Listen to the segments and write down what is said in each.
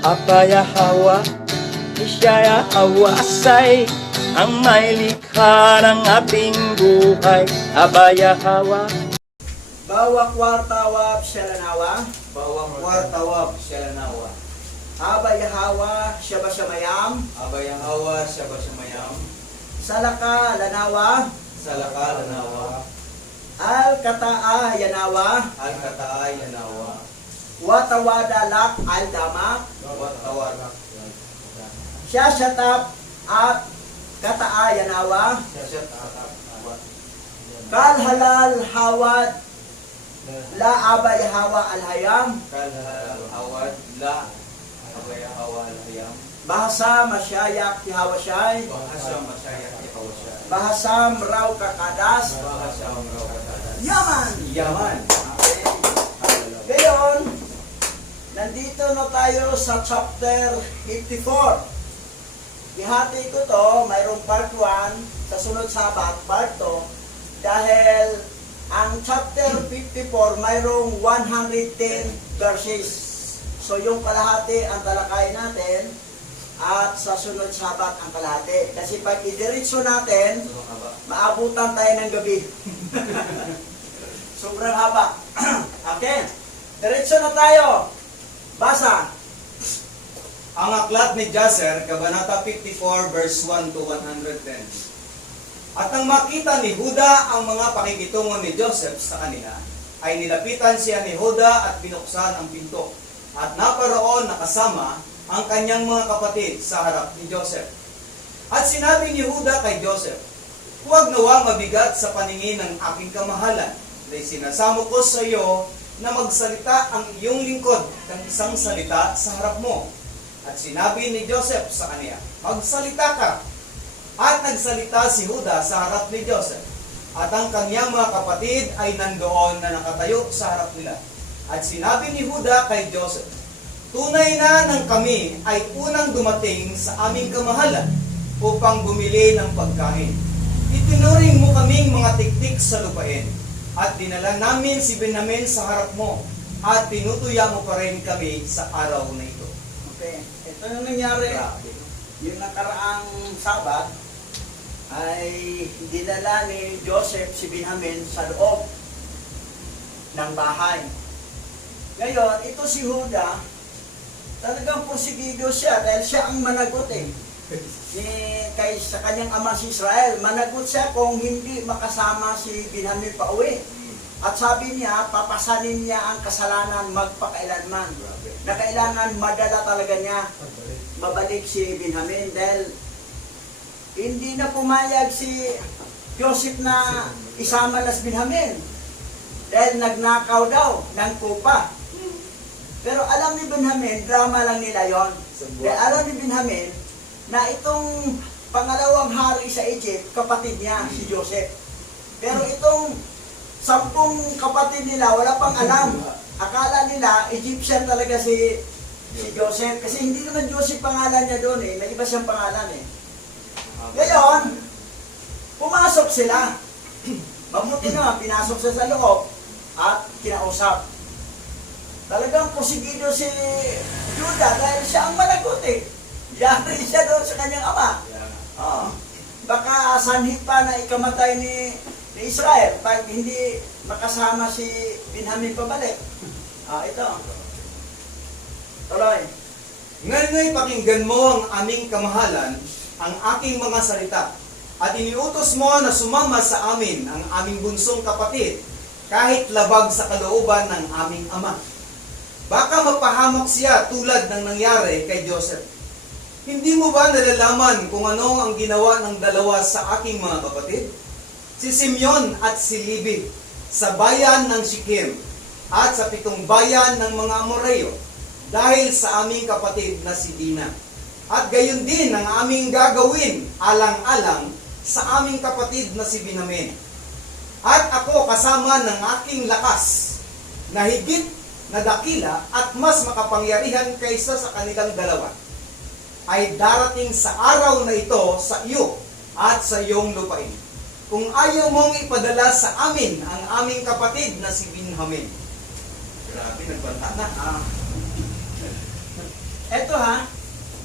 Abaya Hawa, Ishaya Hawasay, ang may likha ng ating buhay. Abaya Hawa. Bawa kwartawab shalanawa, Bawang wartawab siya nawa. Abaya Hawa Shabasamayam, Abayang awa siya ba sumayam. Salaka Lanawa, Salaka nawa. Al Kataa Yanawa, Al kataay nawa. Watawada Lak Al Damak, Watawag. Shashatap at Kataa Yanawa, Siya tatap. Kal Halal Hawad La Abaya Hawa Al Hayam, Kalhal awad la. Abayang awa alayam. Bahasa Masyayak Tihawashay, Bahasa masaya kawasya. Bahasam Raw Kakadas, Bahasa umraw katatas. Yaman! Yaman. Ngayon, nandito na tayo sa chapter 54. Ihati ko to, mayroong part 1, sa sunod sabat, part 2, dahil ang chapter 54, mayroong 110 verses. So yung kalahati ang talakay natin, at sa sunod sabat ang kalahati. Kasi pag idiretso natin, maabutan tayo ng gabi. Sobrang haba. Okay. Diretso na tayo. Basa. Ang aklat ni Jaser, Kabanata 54, verse 1 to 110. At nang makita ni Huda ang mga pakikitungo ni Joseph sa kanila, ay nilapitan siya ni Huda at binuksan ang pinto. At naparoon nakasama ang kanyang mga kapatid sa harap ni Joseph. At sinabi ni Huda kay Joseph, huwag nawang mabigat sa paningin ng aking kamahalan, dahil sinasamo ko sa iyo na magsalita ang iyong lingkod ng isang salita sa harap mo. At sinabi ni Joseph sa kaniya, magsalita ka. At nagsalita si Huda sa harap ni Joseph. At ang kanyang mga kapatid ay nandoon na nakatayo sa harap nila. At sinabi ni Huda kay Joseph, tunay na nang kami ay unang dumating sa aming kamahalan upang bumili ng pagkain. Itinuring mo kaming mga tiktik sa lupain. At dinala namin si Benjamin sa harap mo. At tinutuya mo pa rin kami sa araw na ito. Okay. Ito yung nangyari. Yung nakaraang sabat ay dinala ni Joseph si Benjamin sa loob ng bahay. Ngayon, ito si Huda, talagang porsigido siya dahil siya ang managot sa kanyang ama si Israel. Managot siya kung hindi makasama si Benjamin pa uwi. At sabi niya, papasanin niya ang kasalanan magpakailanman. Na kailangan madala talaga niya mabalik si Benjamin dahil hindi na pumayag si Joseph na isama na si Benjamin dahil nagnakaw daw ng kupa. Pero alam ni Benjamin, drama lang nila yon. Dahil alam ni Benjamin na itong pangalawang hari sa Egypt, kapatid niya, si Joseph. Pero itong 10 kapatid nila, wala pang alam. Akala nila, Egyptian talaga si Joseph. Kasi hindi naman Joseph pangalan niya doon may iba siyang pangalan Ngayon, pumasok sila. Mabuti naman, pinasok siya sa loob at kinausap. Talagang posigido si Judah dahil siya ang managot Yari siya doon sa kanyang ama. Baka sanhit pa na ikamatay ni Israel pag hindi makasama si Benjamin pabalik. Ito. Tuloy. Ngayon pakinggan mo ang aming kamahalan, ang aking mga salita, at iniutos mo na sumama sa amin ang aming bunsong kapatid, kahit labag sa kalooban ng aming ama. Baka mapahamak siya tulad ng nangyari kay Joseph. Hindi mo ba nalalaman kung ano ang ginawa ng dalawa sa aking mga kapatid? Si Simeon at si Levi, sa bayan ng Shechem, at sa 7 bayan ng mga Amoreo, dahil sa aming kapatid na si Dina. At gayon din ang aming gagawin alang-alang sa aming kapatid na si Benjamin. At ako kasama ng aking lakas na higit na dakila at mas makapangyarihan kaysa sa kanilang dalawa, ay darating sa araw na ito sa iyo at sa iyong lupain. Kung ayaw mong ipadala sa amin ang aming kapatid na si Benjamin. Grabe, nagbanta na. Eto ha,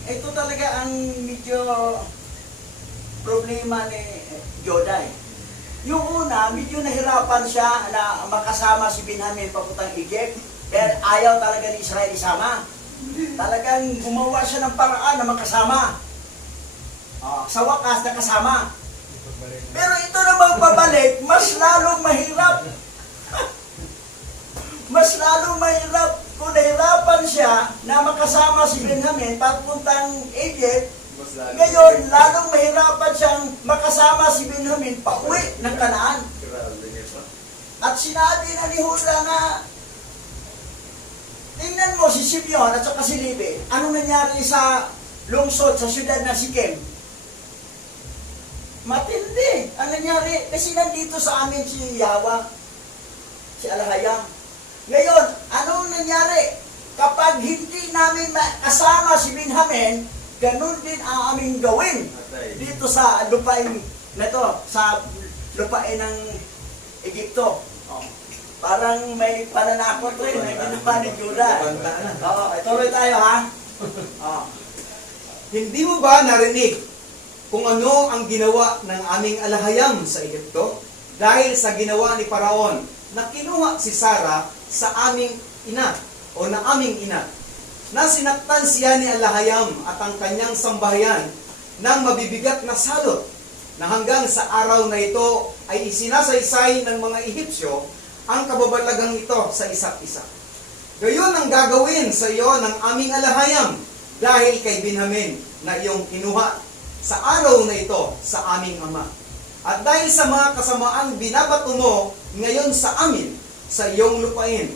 ito talaga ang medyo problema ni Joday. Yung una, medyo nahirapan siya na makasama si Benjamin papuntang Egypt. Pero ayaw talaga ni Israel isama. Talagang gumawa siya ng paraan na makasama. Sa wakas, nakasama. Pero ito namang pabalik, mas lalong mahirap. Mas lalong mahirap kung nahirapan siya na makasama si Benjamin papuntang Egypt. Ngayon, lalong mahirapan siyang makasama si Benjamin pauwi ng Kanaan. At sinabi na ni Huda na, tingnan mo si Simeon at saka si Levi, anong nangyari sa lungsod, sa syudad na Sikem? Matindi. Ang nangyari, kasi nandito sa amin si Yawa, si Alahayam. Ngayon, anong nangyari? Kapag hindi namin kasama si Benjamin, ganun din ang aming gawin dito sa lupain na to, sa lupain ng Egypto. Parang may pananakot rin, may ginawa ni Judah. Tuloy tayo ha. Hindi mo ba narinig kung ano ang ginawa ng aming alahayam sa Egypto? Dahil sa ginawa ni Paraon na kinuha si Sarah sa aming ina o na aming ina, na sinaktan siya ni Alahayam at ang kanyang sambahayan ng mabibigat na salot, na hanggang sa araw na ito ay isinasaysay ng mga Ehipsyo ang kababalagang ito sa isa't isa. Gayon ang gagawin sa iyo ng aming Alahayam dahil kay Benjamin na iyong kinuha sa araw na ito sa aming ama. At dahil sa mga kasamaang binabato mo ngayon sa amin, sa iyong lupain,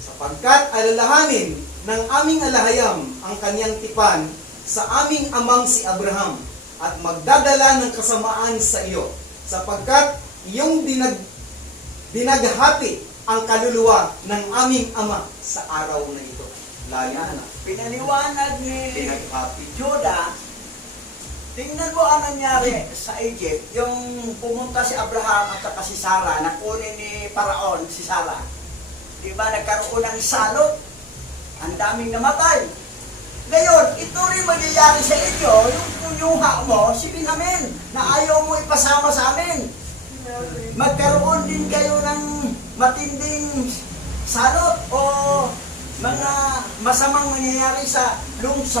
sapagkat alalahanin ng aming Alahayam ang kanyang tipan sa aming amang si Abraham at magdadala ng kasamaan sa iyo, sapagkat iyong dinaghati ang kaluluwa ng aming ama sa araw na ito. Lalo na. Pinaliwanag ni Dinaghati. Judah, tingnan mo ang nangyari sa Egypt, yung pumunta si Abraham at saka si Sarah, nakunin ni Paraon si Sarah. Diba, nagkaroon ng salot, ang daming namatay. Ngayon, ito rin magyayari sa inyo, yung kunyuha mo, si Benjamin, na ayaw mo ipasama sa amin. Magkaroon din kayo ng matinding salot o mga masamang mangyayari sa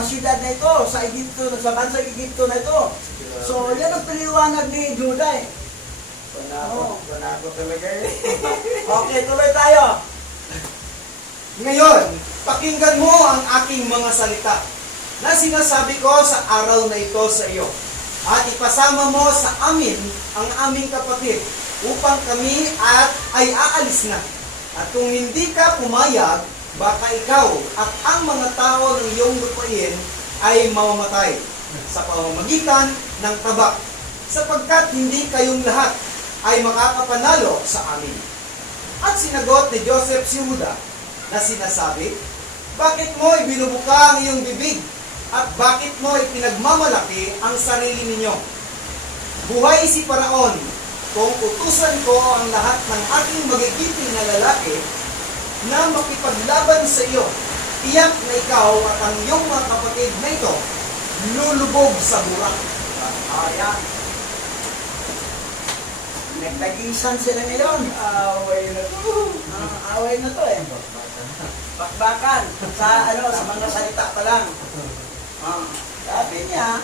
syudad na ito, sa Egypto, sa bansang Egypto na ito. So, yan ang paliwanag ni Judah. Panakot talaga eh. Okay, tuloy tayo. Ngayon, pakinggan mo ang aking mga salita na sinasabi ko sa araw na ito sa iyo, at ipasama mo sa amin ang aming kapatid upang kami ay aalis na. At kung hindi ka pumayag, baka ikaw at ang mga tao ng iyong lupain ay mamamatay sa pamamagitan ng tabak, sapagkat hindi kayong lahat ay makakapanalo sa amin. At sinagot ni Joseph si Judah na sinasabi, bakit mo ibinubuka ang iyong bibig at bakit mo ipinagmamalaki ang sarili ninyo? Buhay si Paraon kung utusan ko ang lahat ng aking magigiting na lalaki na makipaglaban sa iyo. Tiyak na ikaw at ang iyong mga kapatid na ito lulubog sa burak. Ayan. Nagtagisan sila ngayon. Away na to. Away na to eh. Bakbakan. Sa mga salita pa lang. Sabi niya,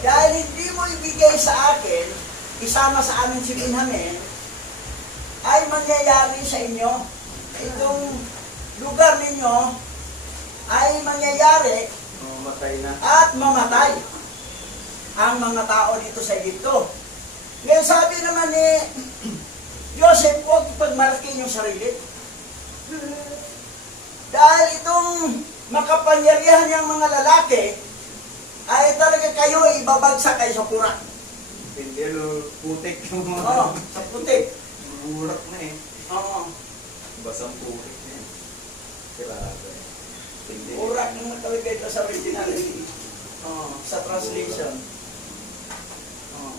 dahil hindi mo ibigay sa akin, isama sa amin si Benjamin, ay mangyayari sa inyo. Itong lugar ninyo ay mangyayari at mamatay ang mga tao dito sa Egypto. Ngayon sabi naman ni Joseph, huwag ipagmalaki yung sarili. Dahil itong makapangyarihan niyang mga lalaki, ay talaga kayo ibabagsak kayo sa purak. Hindi, putik yung mga... Oo, sa putik. Burak na eh. Oo. Basang putik na eh. Grabe. Purak yung talaga ito sa original. Oo, sa translation. Oo.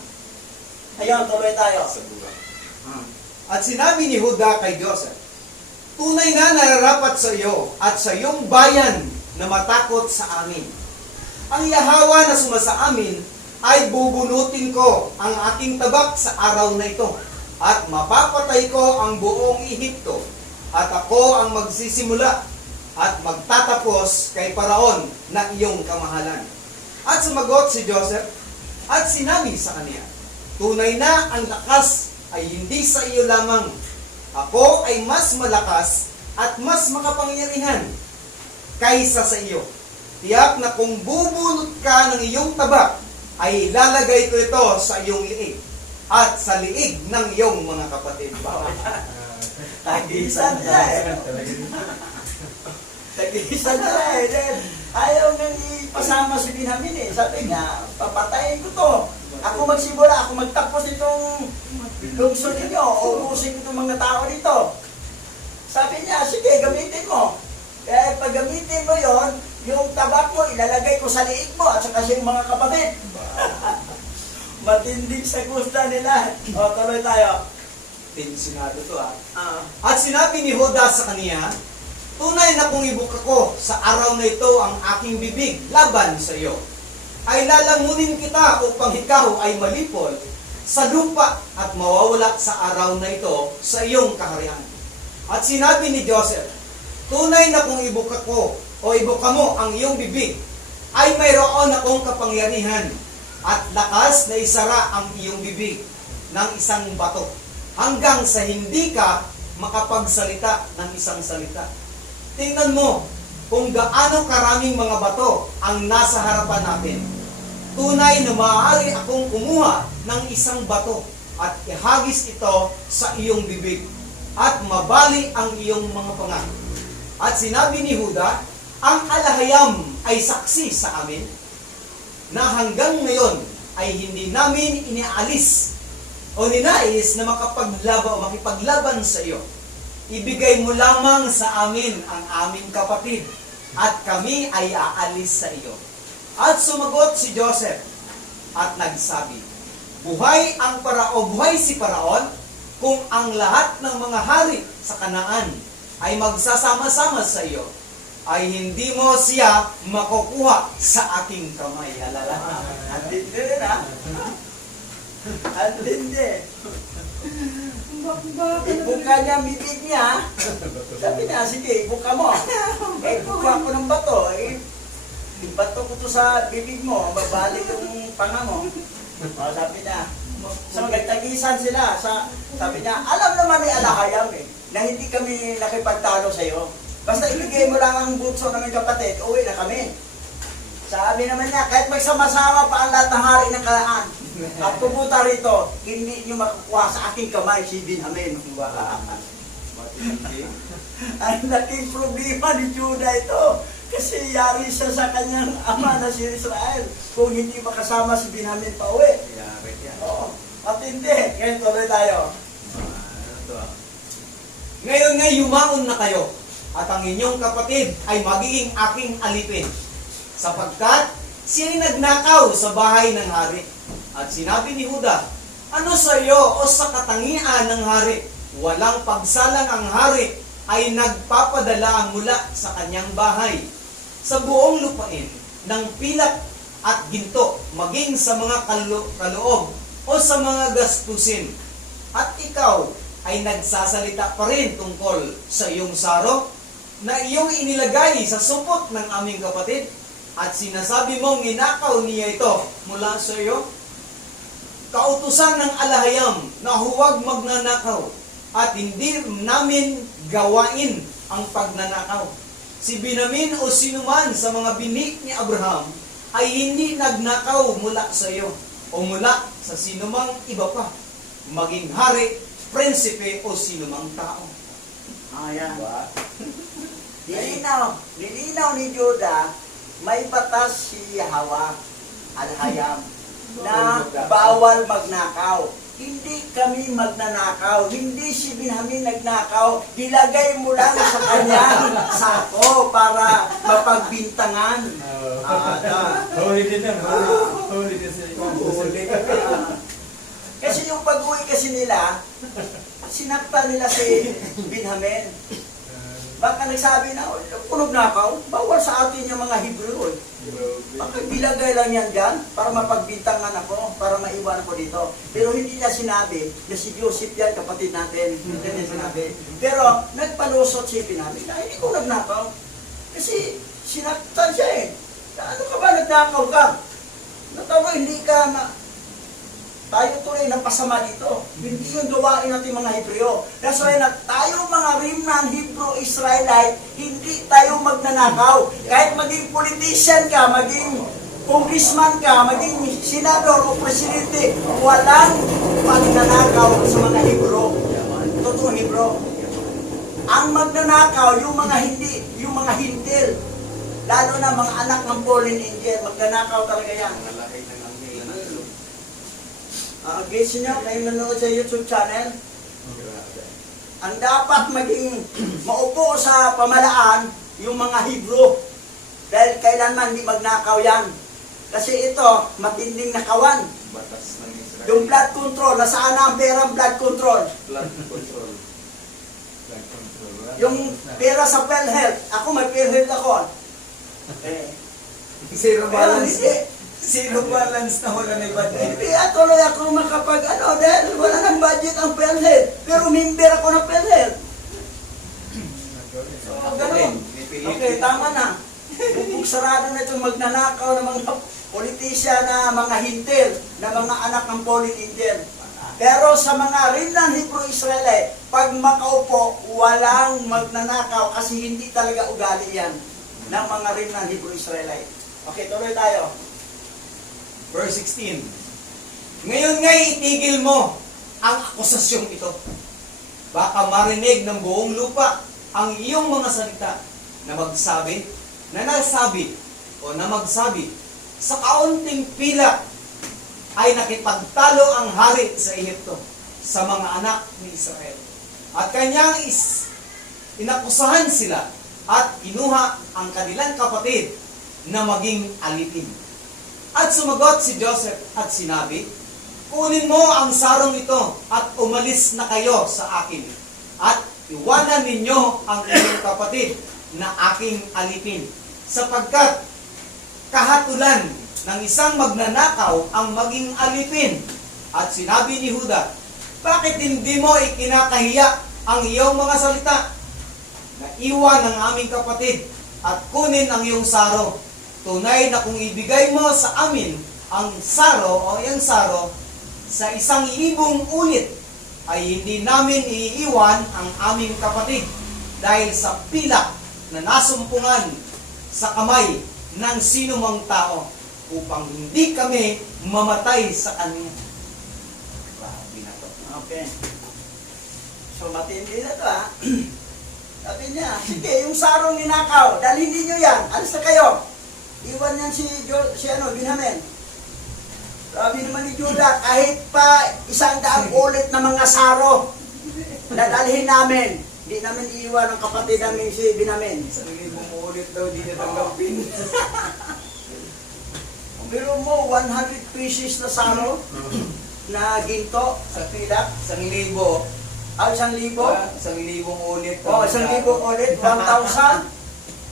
Ayun, tuloy tayo. Sa burak. At sinabi ni Judah kay Joseph, tunay na nararapat sa iyo at sa iyong bayan na matakot sa amin. Ang Yahawa na sumasa amin ay bubunutin ko ang aking tabak sa araw na ito at mapapatay ko ang buong Ehipto at ako ang magsisimula at magtatapos kay Paraon na iyong kamahalan. At sumagot si Joseph at sinabi sa kaniya, tunay na ang lakas ay hindi sa iyo lamang. Ako ay mas malakas at mas makapangyarihan kaysa sa iyo. Tiyak na kung bubunot ka ng iyong tabak, ay ilalagay ko ito sa iyong liig at sa liig ng iyong mga kapatid. Tagisan nila eh. Tagisan nila eh. Then, ayaw nang ipasama si Benjamin eh. Sabi niya, papatayin ko to. Ako magsimula, ako magtapos itong lungsod ninyo. Ubusin ko itong mga tao dito. Sabi niya, sige, gamitin mo. Kaya pag gamitin mo yon, yung tabak mo, ilalagay ko sa liig mo at saka yung mga kapatid. Matinding sa gusta nila. O, tuloy tayo. Tensionado to At sinabi ni Juda sa kaniya, tunay na kung ibuk ako sa araw na ito ang aking bibig laban sa iyo, ay lalamunin kita upang ikaw ay malipol sa lupa at mawawala sa araw na ito sa iyong kaharian. At sinabi ni Joseph, tunay na kung ibuk ako o ibuka mo ang iyong bibig, ay mayroon akong kapangyarihan at lakas na isara ang iyong bibig ng isang bato hanggang sa hindi ka makapagsalita ng isang salita. Tingnan mo kung gaano karaming mga bato ang nasa harapan natin. Tunay na maaari akong kumuha ng isang bato at ihagis ito sa iyong bibig at mabali ang iyong mga panga. At sinabi ni Juda, ang alahayam ay saksi sa amin na hanggang ngayon ay hindi namin iniaalis o ninais na makipaglaban sa iyo. Ibigay mo lamang sa amin ang aming kapatid at kami ay aalis sa iyo. At sumagot si Joseph at nagsabi, buhay si Paraon kung ang lahat ng mga hari sa Kanaan ay magsasama-sama sa iyo, ay hindi mo siya makukuha sa aking kamay. Alala. Andindi rin Andindi. Ibuka niya ang bibig niya. Sabi niya, sige, ibuka mo. Ibuka ko ng bato. Ibato ko to sa bibig mo. Babalik yung panga mo. Sabi niya. So nagtagisan sila. Sabi niya, alam naman ni Alahayam na hindi kami nakipagtalo sa iyo. Basta ibigay mo lang ang butso ng kapatid, uwi na kami. Sabi naman niya, kahit magsama-sama pa ang lahat ng hari ng Kanaan at pupunta rito, hindi niyo makukuha sa aking kamay si Benjamin. Ang laking problema ni Judah ito. Kasi yari siya sa kanyang ama na si Israel kung hindi makasama si Benjamin pa uwi. Oo. At hindi. Ngayon tuloy tayo. Ngayon nga yumaon na kayo at ang inyong kapatid ay magiging aking alipin, sapagkat siya'y nagnakaw sa bahay ng hari. At sinabi ni Juda, ano sa iyo o sa katangian ng hari? Walang pagsalang ang hari ay nagpapadala mula sa kanyang bahay sa buong lupain ng pilak at ginto, maging sa mga kaloob o sa mga gastusin. At ikaw ay nagsasalita pa rin tungkol sa iyong saro na iyong inilagay sa supot ng aming kapatid at sinasabi mong ninakaw niya ito mula sa iyo. Kautusan ng Alahayam na huwag magnanakaw at hindi namin gawain ang pagnanakaw. Si Benjamin o sinuman sa mga binik ni Abraham ay hindi nagnakaw mula sa iyo o mula sa sinumang iba pa, maging hari, prinsipe o sinumang tao. Ayan. Nilinaw ni Judah, may batas si Yahweh, Alahayam, na bawal magnakaw. Hindi kami magnanakaw. Hindi si Benjamin nagnakaw. Ilagay mo lang sa kanyang sako para mapagbintangan. Huli din yan. Huli din siya. Kasi yung pag-uwi kasi nila, sinakta nila si Benjamin. Baka nagsabi na, oh, punog na ako, bawal sa atin yung mga Hebrew. Eh. Baka bilagay lang yan dyan para mapagbintangan ako, para maiwan ako dito. Pero hindi niya sinabi na si Joseph yan, kapatid natin. Hindi niya sinabi. Pero nagpalusot si Pinabi na hindi ko nagnakaw. Kasi sinaktan siya eh. Ano ka ba nagnakaw ka? Natawa, hindi ka tayo tuloy ng pasama dito. Hindi yung gawain natin mga Hebreo. That's why na tayo mga remnant Hebrew Israelite, hindi tayo magnanakaw. Kahit maging politician ka, maging congressman ka, maging senador o presidente, walang magnanakaw sa mga Hebrew. Totoo Hebrew. Ang magnanakaw, yung mga hindi, yung mga hintil, lalo na mga anak ng fallen angel, magnanakaw talaga yan. Guys nyo, kayo nanonood sa YouTube channel, ang dapat maging maupo sa pamalaan, yung mga Hebrew. Dahil kailanman hindi magnakaw yan. Kasi ito, matinding nakawan. Batas ng Israel. Yung blood control, nasaan na ang perang blood control? Blood control. Blood control. Yung pera sa PhilHealth, ako may PhilHealth ako. Zero balance. Hindi. Zero balance na wala na budget. Hindi, tuloy ako makapag dahil wala ng budget ang PhilHealth. Pero member ako ng PhilHealth. So, ganun. Okay, tama na. Sarado na itong magnanakaw ng mga politisya na mga hintil, na mga anak ng fallen angel. Pero sa mga remnant Hebrew Israelite, pag makaupo, walang magnanakaw kasi hindi talaga ugali yan ng mga remnant Hebrew Israelite. Okay, tuloy tayo. Verse 16. Ngayon nga'y itigil mo ang akusasyong ito. Baka marinig ng buong lupa ang iyong mga salita na magsabi, na nagsabi o na magsabi, sa kaunting pila ay nakipagtalo ang hari sa Ehipto sa mga anak ni Israel. At kanyang inakusahan sila at kinuha ang kanilang kapatid na maging alipin. At sumagot si Joseph at sinabi, kunin mo ang sarong ito at umalis na kayo sa akin. At iwanan ninyo ang inyong kapatid na aking alipin. Sapagkat kahatulan ng isang magnanakaw ang maging alipin. At sinabi ni Juda, bakit hindi mo ikinakahiya ang iyong mga salita? Na iwan ang aming kapatid at kunin ang iyong saro. Tunay na kung ibigay mo sa amin ang saro o yung saro sa 1,000 ulit, ay hindi namin iiwan ang aming kapatid dahil sa pilak na nasumpungan sa kamay ng sinumang tao upang hindi kami mamatay sa kanya. Grabe na to. Okay. So matindi na to Sabi niya, sige, yung sarong ninakaw, dalhin niyo yan, alis na kayo. Iwan yan si Benjamin. Sabi naman ni Judah, kahit pa 100 ulit na mga saro, dadalhin namin. Hindi namin iiwan ang kapatid namin si Benjamin. 1,000 ulit daw, di na tanggapin. Pero mo, 100 pieces na saro na ginto sa pilak. 1,000. 1,000? 1,000 ulit. 1,000 ulit, 1,000.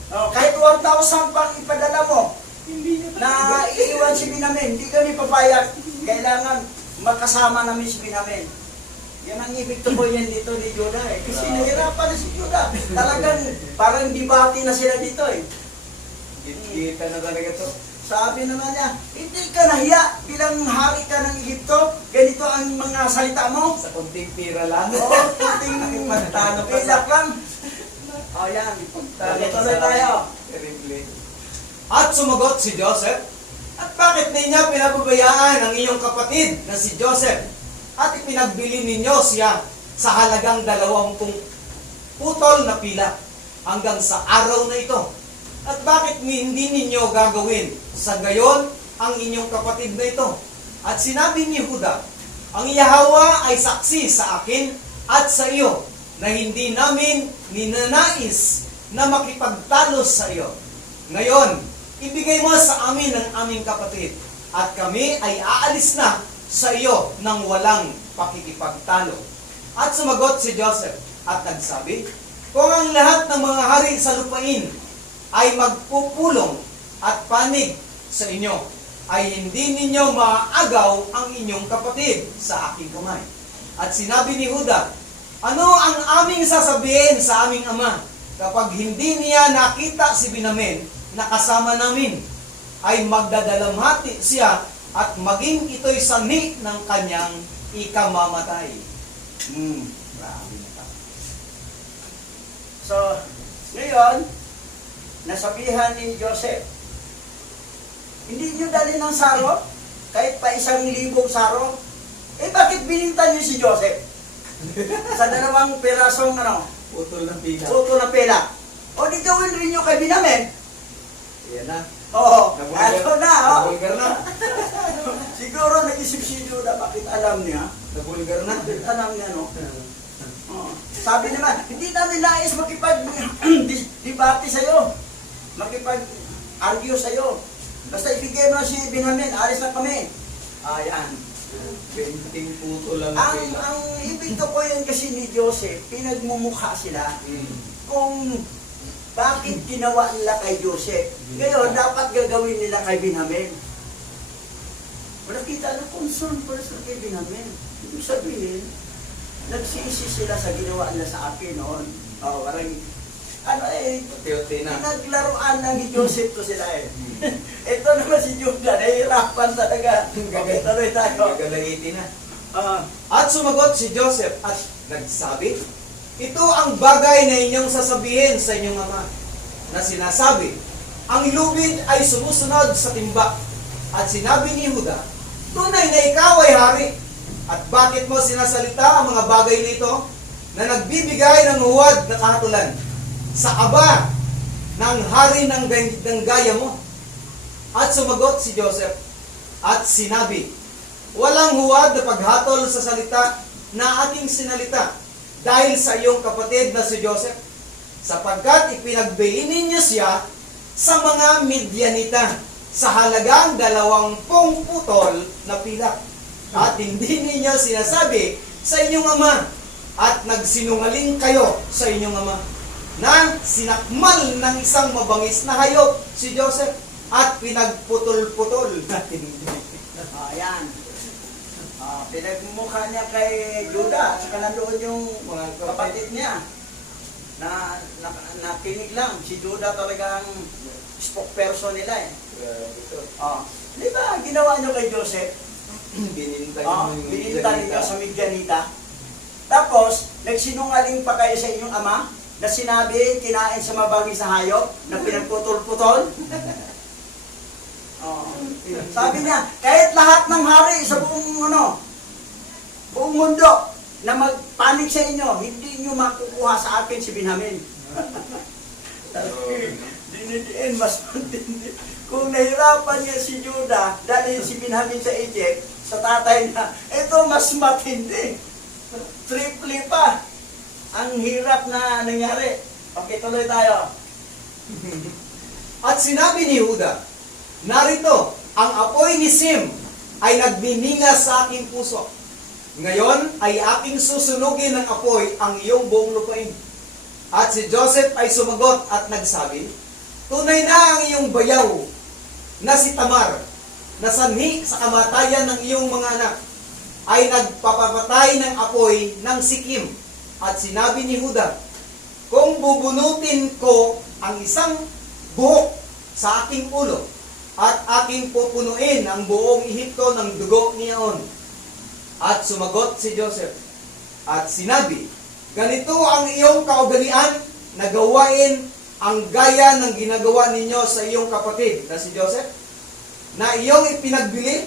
Kahit 1,000 pang ipadala mo, na iiwan si Benjamin, hindi kami papayag. Kailangan makasama namin si Benjamin. Yan ang ibig tuloy dito ni Judah Kasi nahirapan na si Judah. Talagang parang debate na sila dito Kita na talaga to. Sabi naman niya, hindi ka nahiya bilang hari ka ng Egypto. Ganito ang mga salita mo. Sa kunting pira lang. Oo, kunting Matalo pa pilak sa... lang. O yan, tuloy tayo. Terrible. At sumagot si Joseph, at bakit ninyo pinababayaan ang iyong kapatid na si Joseph at ipinagbili ninyo siya sa halagang 20 putol na pila hanggang sa araw na ito? At bakit hindi ninyo gagawin sa gayon ang inyong kapatid na ito? At sinabi ni Judah, ang Yahweh ay saksi sa akin at sa iyo na hindi namin ninanais na makipagtalo sa iyo. Ngayon, ibigay mo sa amin ang aming kapatid at kami ay aalis na sa iyo nang walang pakikipagtalo. At sumagot si Joseph at nagsabi, Kung ang lahat ng mga hari sa lupain ay magpupulong at panig sa inyo, ay hindi ninyo maaagaw ang inyong kapatid sa aking kamay. At sinabi ni Huda, ano ang aming sasabihin sa aming ama kapag hindi niya nakita si Benjamin na kasama namin? Ay magdadalamhati siya at maging ito'y sanhi ng kanyang ikamamatay. Grabe na ka. So, ngayon, nasabihan ni Joseph, hindi nyo dali ng saro, kahit pa 1,000 saro, bakit bininta niyo si Joseph? Sa 2 pirasong Putol ng pila. puto na pela. O di gawin rin nyo kay Benjamin. Yan na. Oo, Nabulgar- ano na, Nabulgar na. Siguro nag-isip si Judah, bakit alam niya? Nabulgar na. Bakit alam niya, no? Oo. Sabi naman, hindi namin nais makipag-debate sa'yo. Makipag-argue sa'yo. Basta ibigay mo si Benjamin, alis na kami. Ayan. 20 putol ang Ang, pila. ang ibig ko yun kasi ni Joseph, pinagmumukha sila kung bakit ginawa nila kay Joseph. Ngayon, dapat gagawin nila kay Benjamin. Wala kita na concern para sa kay Benjamin. Ibig sabihin, nagsisi sila sa ginawa nila sa akin noon. Parang, Teote na. pinaglaruan lang ni Joseph to sila eh. Ito naman si Judah, nahihirapan talaga. Okay, tuloy tayo. Gagalaitin na. At sumagot si Joseph at nagsabi, ito ang bagay na inyong sasabihin sa inyong ama, na sinasabi, ang lubid ay sumusunod sa timba. At sinabi ni Huda, tunay na ikaw ay hari. At bakit mo sinasalita ang mga bagay nito na nagbibigay ng huwad na kahatulan sa aba ng hari ng gaya mo? At sumagot si Joseph at sinabi, walang huwad na paghatol sa salita na aking sinalita dahil sa iyong kapatid na si Joseph, sapagkat ipinagbiinin niyo siya sa mga Midyanita sa halagang 20 putol na pilak. At hindi ninyo sinasabi sa inyong ama, at nagsinungaling kayo sa inyong ama, na sinakmal ng isang mabangis na hayop si Joseph at pinagputol-putol na tindig. Ayan. Pinagmumukha niya kay Judah, at saka nandoon yung Mga kapatid niya na nakinig lang. Si Judah talagang spokesperson nila eh. Ito. Di ba, ginawa niyo kay Joseph? Binintay Bininta ninyo sa Midyanita. Tapos, nagsinungaling pa kayo sa inyong ama na sinabi, kinain sa mabangis na hayop na pinagputol-putol. Sabi niya, kahit lahat ng hari sa buong mundo na magpanig sa inyo, hindi nyo makukuha sa akin si Benjamin. Dinidiin, mas matindi. Kung nahirapan niya si Judah, dahil si Benjamin sa Egypt, sa tatay na, ito mas matindi. Triple pa. Ang hirap na nangyari. Okay, tuloy tayo. At sinabi ni Huda, narito, ang apoy ni Sim ay nagmininga sa aking puso. Ngayon ay aking susunugin ng apoy ang iyong buong lupain. At si Joseph ay sumagot at nagsabi, tunay na ang iyong bayaw na si Tamar, na sanhi sa kamatayan ng iyong mga anak, ay nagpapapatay ng apoy ng Sikim. At sinabi ni Huda, kung bubunutin ko ang isang buhok sa aking ulo, at aking pupunuin ang buong Ehipto ng dugo niyaon. At sumagot si Joseph at sinabi, ganito ang iyong kaugalian na gawain ang gaya ng ginagawa ninyo sa iyong kapatid na si Joseph, na iyong ipinagbili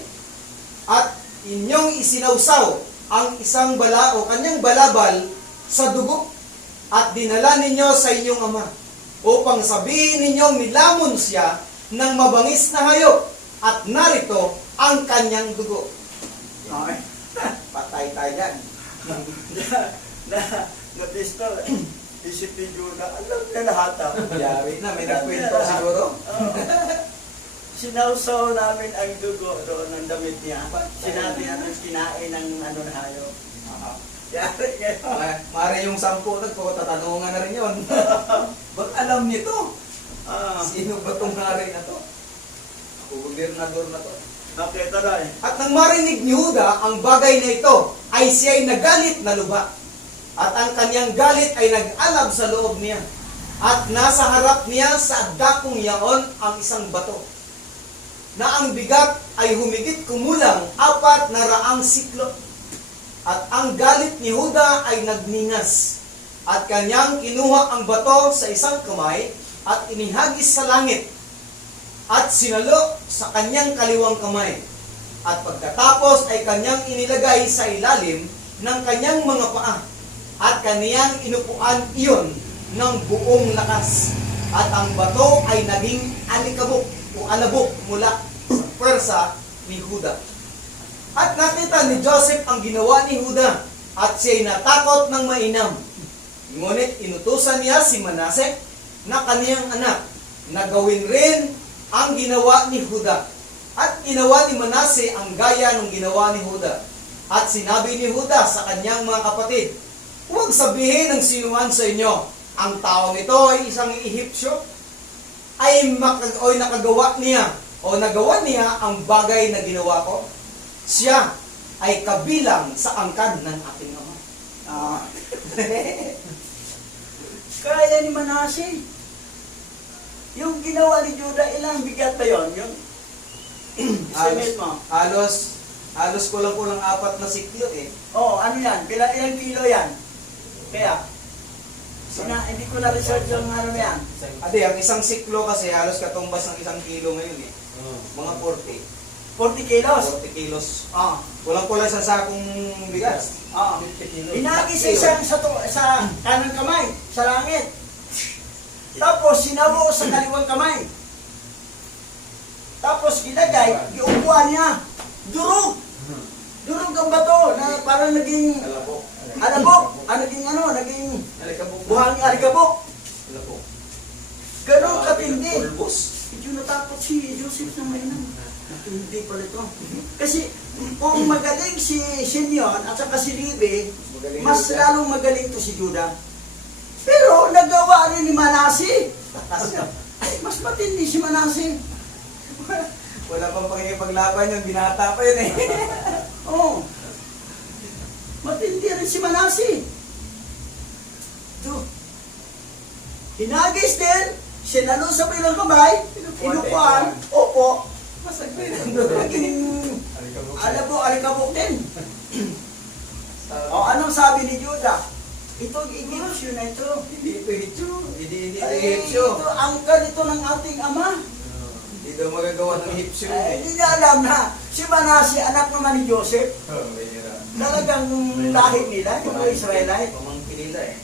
at inyong isinawsaw ang isang bala o kanyang balabal sa dugo at dinala ninyo sa inyong ama upang sabihin ninyong nilamon siya ng mabangis na hayop at narito ang kanyang dugo. Okay. Patay tayo dyan. Natisto, isipin Judah, alam na lahat Yari na, may nagkwento siguro. Sinawsaw namin ang dugo doon ng damit niya. Sinabi natin kinain ng na hayop. Yari ngayon. Mare yung 10 tatanungan na rin yun. Ba't alam nito? Sino ba itong hari na to? Gobernador na to. Okay, tuloy. At nang marinig ni Huda ang bagay na ito, ay siya'y nagalit na lubha. At ang kanyang galit ay nag-alab sa loob niya. At nasa harap niya sa dakong yaon ang isang bato, na ang bigat ay humigit kumulang 400 siklo. At ang galit ni Huda ay nagningas. At kanyang kinuha ang bato sa isang kamay at inihagis sa langit at sinalo sa kanyang kaliwang kamay. At pagkatapos ay kanyang inilagay sa ilalim ng kanyang mga paa at kaniyang inupuan iyon ng buong lakas. At ang bato ay naging alikabok o alabok mula sa pwersa ni Huda. At nakita ni Joseph ang ginawa ni Huda at siya'y natakot ng mainam. Ngunit inutusan niya si Manase na kaniyang anak na gawin rin ang ginawa ni Huda. At ginawa ni Manase ang gaya ng ginawa ni Huda. At sinabi ni Huda sa kanyang mga kapatid, huwag sabihin ng sinuman sa inyo, ang taong ito ay isang Ehipsyo, ay nakagawa niya o nagawa niya ang bagay na ginawa ko. Siya ay kabilang sa angkan ng ating ama. Kaya ni Manase. Yung ginawa ni Judah, ilang bigat ba yun? Yung estimate mo? Halos kulang-kulang 4 na siklo eh. Oo, ano yan? Ilang kilo yan? Kaya, hindi ko na-research yung ano na yan. Ate, ang isang siklo kasi halos katumbas ng 1 kilo ngayon eh. Mga 40 kilos? 40 kilos. Oo. Kulang-kulang sa sakong bigas. Oo. 50 kilos. Inagis isang sa kanang kamay, sa langit. Tapos sinabo sa kaliwang kamay. Tapos gilagay, giupuan niya. Durog! Durog ang bato na parang naging Alabok. alabok. Naging Alikabok. buhang alikabok. Alabok. Ganun katindi. Pulbos. Medyo natakot si Joseph na mainam. Matindi pala ito. Kasi kung magaling si Simeon at saka si Levi, Magaling mas Judah. lalong magaling to si Judah. Pero nagawa rin ni Manase. Ay, mas matindi si Manase. Wala pang pakikipaglaban yun. Binata pa yun eh. Oo. Matindi rin si Manase. Ito. Hinagis din. Sinalo sa bilang kamay. Inupuan. Opo. Masagay na Naging alikabok din. O, anong sabi ni Judah? Ito, Egyptian na ito. Hindi ito Hitcho. Hindi Ay, Hitcho. ito, angkan ito ng ating ama. Hindi daw magagawa ng Hitcho. Ay, hindi niya alam na si Manase, anak naman ni Joseph, Mahira. talagang lahi nila, yung mga Israelite. Pamangkin nila eh.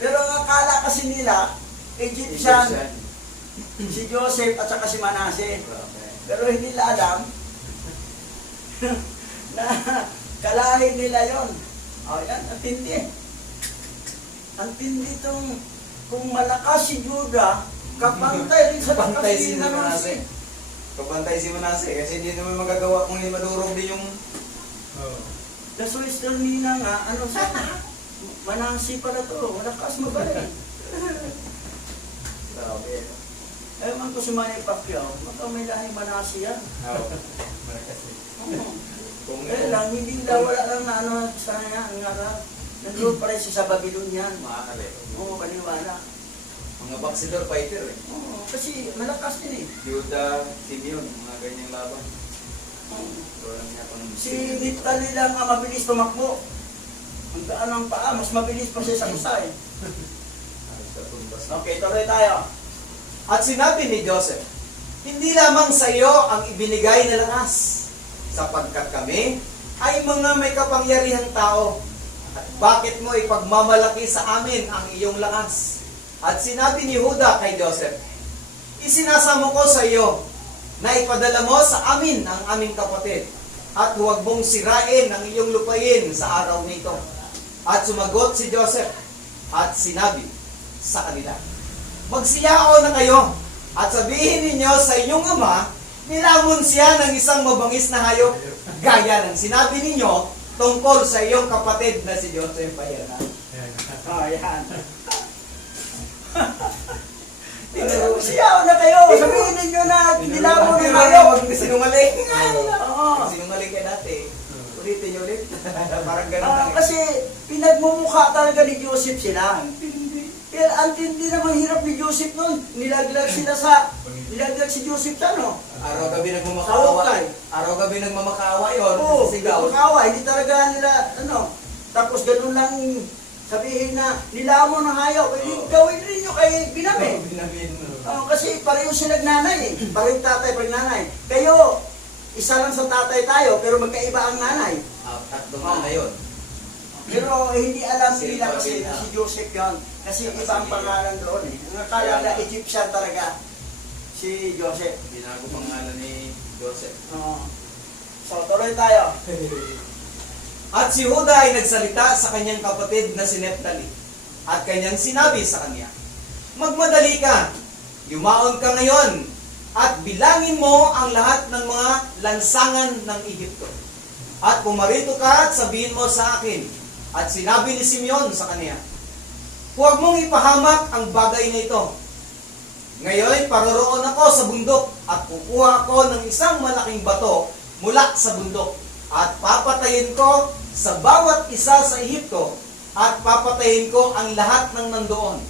Pero ang akala kasi nila, Egyptian, si Joseph at saka si Manase. Pero hindi nila alam na kalahi nila yon. O yan, ang tindi. Ang tindi itong, kung malakas si Judah, kapantay rin sa Kapantay lakas si ni Manase. Manase. Kapantay si Manase kasi hindi naman magagawa kung hindi madurog din yung... Kaso nila nga, ano sa Manase pala to, malakas magaling. Grabe. Ewan ko si Manny Pacquiao, baka may lahing Manase yan. Oo. Kung Lang, hindi daw wala lang na ano sa kanya, ang nga nandun pa rin siya sa Babylon yan. Maakali. Oo, paniwala. Mga boxer fighter eh. Oo, kasi malakas din eh. Judah, Simeon, mga ganyang laban. Oo. Pero lang niya pang... Si Niftali lang ang mabilis tumakbo. Ang daan ng paa, mas mabilis pa siya sa kusay. Halos katumbas. Okay, tuloy tayo. At sinabi ni Joseph, hindi lamang sa iyo ang ibinigay na lakas, sapagkat kami ay mga may kapangyarihang tao. At bakit mo ipagmamalaki sa amin ang iyong lakas? At sinabi ni Huda kay Joseph, isinasamo ko sa iyo na ipadala mo sa amin ang aming kapatid, at huwag mong sirain ang iyong lupain sa araw nito. At sumagot si Joseph at sinabi sa kanila, magsiyao na kayo at sabihin ninyo sa inyong ama, nilamon siya ng isang mabangis na hayop, gaya ng sinabi ninyo tungkol sa iyong kapatid na si Joseph. Ayan ha. Oh, yan. Siyaw na kayo. Sabihin ninyo na kinilamo na kayo. Huwag na sinungaling. Oo. Sinungaling ka dati. Ulitin niyo ulit. Parang ganun lang. Kasi pinagmumukha talaga ni Joseph sila. Kaya ang tindi naman hirap ni Joseph nun. Nilaglag si Joseph sa ano? Araw-gabi Sa nagmamakaawa. hukay. Araw-gabi nagmamakaawa yun. Oo, Sigaw. kumakawa. Hindi talaga nila, ano. Tapos ganun lang sabihin na nilamo ng hayop. Gawin rin nyo kay Binamin. Binamin mo. Kasi pareho sila nanay eh. Pareho tatay, pareho nanay. Kayo, isa lang sa tatay tayo, pero magkaiba ang nanay. Tatlo nga na yun. Pero hindi alam Si nila kasi Joseph. si Joseph yun. Kasi iba ang pangalan doon eh. Ang akala na Egyptian talaga si Joseph. Binago pangalan ni Joseph. So, tuloy tayo. At si Huda ay nagsalita sa kanyang kapatid na si Neptali. At kanyang sinabi sa kanya, magmadali ka, yumaon ka ngayon, at bilangin mo ang lahat ng mga lansangan ng Ehipto. At pumarito ka at sabihin mo sa akin. At sinabi ni Simeon sa kanya, huwag mong ipahamak ang bagay na ito. Ngayon, paroroon ako sa bundok at kukuha ako ng isang malaking bato mula sa bundok at papatayin ko sa bawat isa sa Ehipto at papatayin ko ang lahat ng nandoon.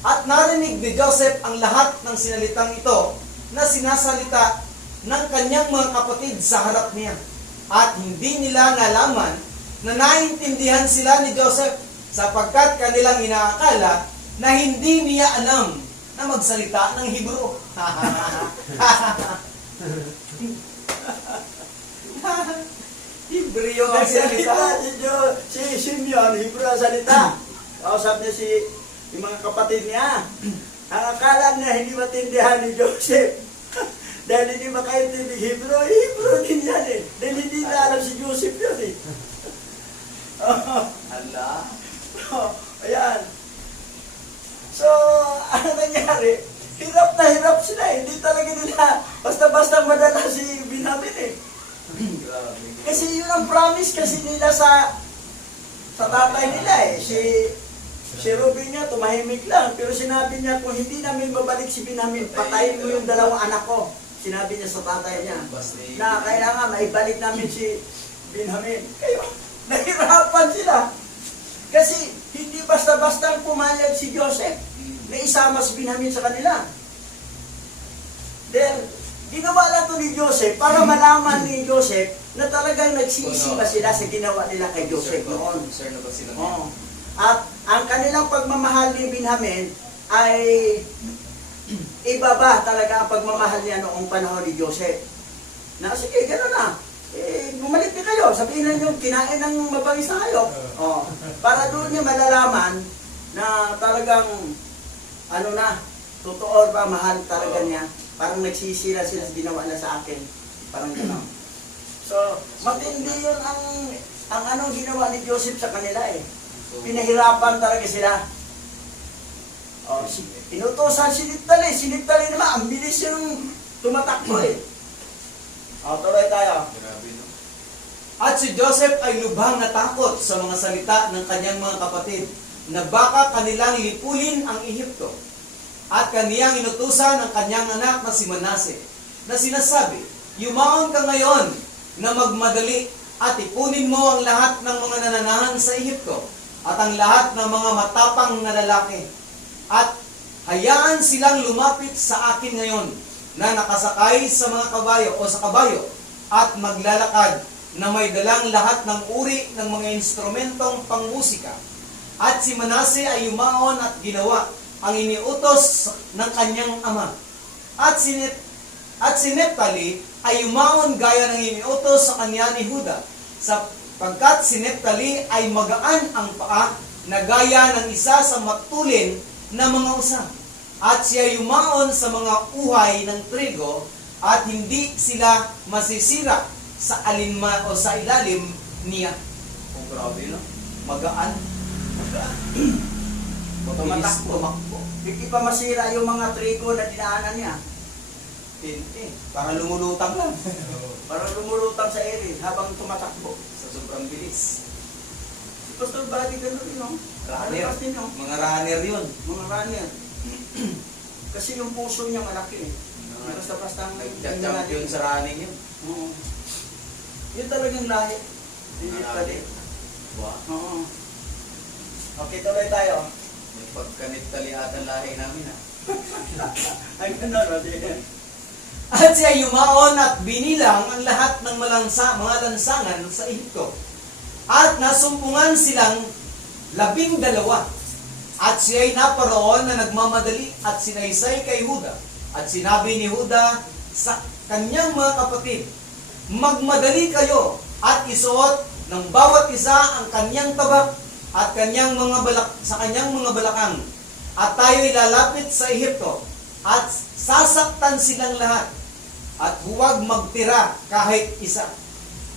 At narinig ni Joseph ang lahat ng sinalitang ito na sinasalita ng kanyang mga kapatid sa harap niya. At hindi nila nalaman na naintindihan sila ni Joseph sapagkat kanilang inaakala na hindi niya alam na magsalita ng Hebro. Hebreo ang salita. Si Simeon, Hebrew ang salita. Kausap niya yung mga kapatid niya. Ang akala niya hindi matindihan ni Joseph. Dahil hindi makaintindi Hebrew, Hebrew din yan eh. Dahil hindi na alam si Joseph yun eh. Ala. Ayan. So, ano nangyari? Hirap na hirap sila eh. Hindi talaga nila basta-basta madala si Binamin eh. Grabe. Kasi yun ang promise kasi nila sa tatay nila eh. Si Ruben niya, tumahimik lang. Pero sinabi niya, kung hindi namin babalik si Binamin, patayin mo yung dalawang anak ko. Sinabi niya sa tatay niya. Na kailangan maibalik namin si Binamin. Kayo, nahirapan sila. Kasi hindi basta-basta pumayag si Joseph na isama si Binamin sa kanila. Then, ginawa lang to ni Joseph para malaman ni Joseph na talagang nagsisi ba sila sa ginawa nila kay Joseph noon. Sir na ba sila? Oo. At ang kanilang pagmamahal ni Benjamin ay iba ba talaga ang pagmamahal niya noong panahon ni Joseph. Na sige, gano'n na. Bumalik na kayo. Sabihin na nyo, kinain ng mabangis na kayo. Oh, para doon niya malalaman na talagang ano na, totoo ba mahal talaga niya. Parang nagsisira sila sa ginawa na sa akin. Parang gano'n. So, matindi yun ang anong ginawa ni Joseph sa kanila eh. Pinahirapan talaga sila. Oh, inutosan si Neptali. Si Neptali naman, ang bilis yung tumatakbo eh. Oh, tuloy tayo. Grabe, no? At si Joseph ay lubhang natakot sa mga salita ng kanyang mga kapatid na baka kanilang lipulin ang Ehipto. At kaniyang inutusan ang kanyang anak na si Manase na sinasabi, yumaon ka ngayon na magmadali at ipunin mo ang lahat ng mga nananahan sa Ehipto at ang lahat ng mga matapang na lalaki. At hayaan silang lumapit sa akin ngayon na nakasakay sa mga kabayo o sa kabayo at maglalakad na may dalang lahat ng uri ng mga instrumentong pangmusika. At si Manase ay yumaon at ginawa ang iniutos ng kanyang ama. At si Neptali ay yumaon gaya ng iniutos sa kanya ni Huda, sapagkat si Neptali ay magaan ang paa na gaya ng isa sa matulin na mga usa. At siya yumaon sa mga uhay ng trigo at hindi sila masisira sa alinma o sa ilalim niya. Oh, grabe no? Magaan. Tumatakbo. Hindi pa masira yung mga trigo na dinaanan niya. Para lumulutang lang. Parang lumulutang sa ere habang tumatakbo. Sa sobrang bilis. Si Pastor Buddy ganun rin, no? Runner. Malakas din, no? Mga runner yun. Mga runner. Kasi yung puso niya malaki, eh. Basta-basta ang Nagcha-champion sa running yun. Oo. Yun talagang lahi. Hindi Lahi. pali. Wow. Oo. Okay, tuloy tayo. May pagkanit-taliatan lahi namin ha. Ay, gano'n, no? At siya yumaon at binilang ang lahat ng mga lansangan sa Ehipto. At nasumpungan silang 12. At siya'y naparoon na nagmamadali at sinaysay kay Huda. At sinabi ni Huda sa kanyang mga kapatid, magmadali kayo at isuot ng bawat isa ang kanyang tabak at kanyang sa kanyang mga balakang. At tayo'y lalapit sa Ehipto at sasaktan silang lahat at huwag magtira kahit isa.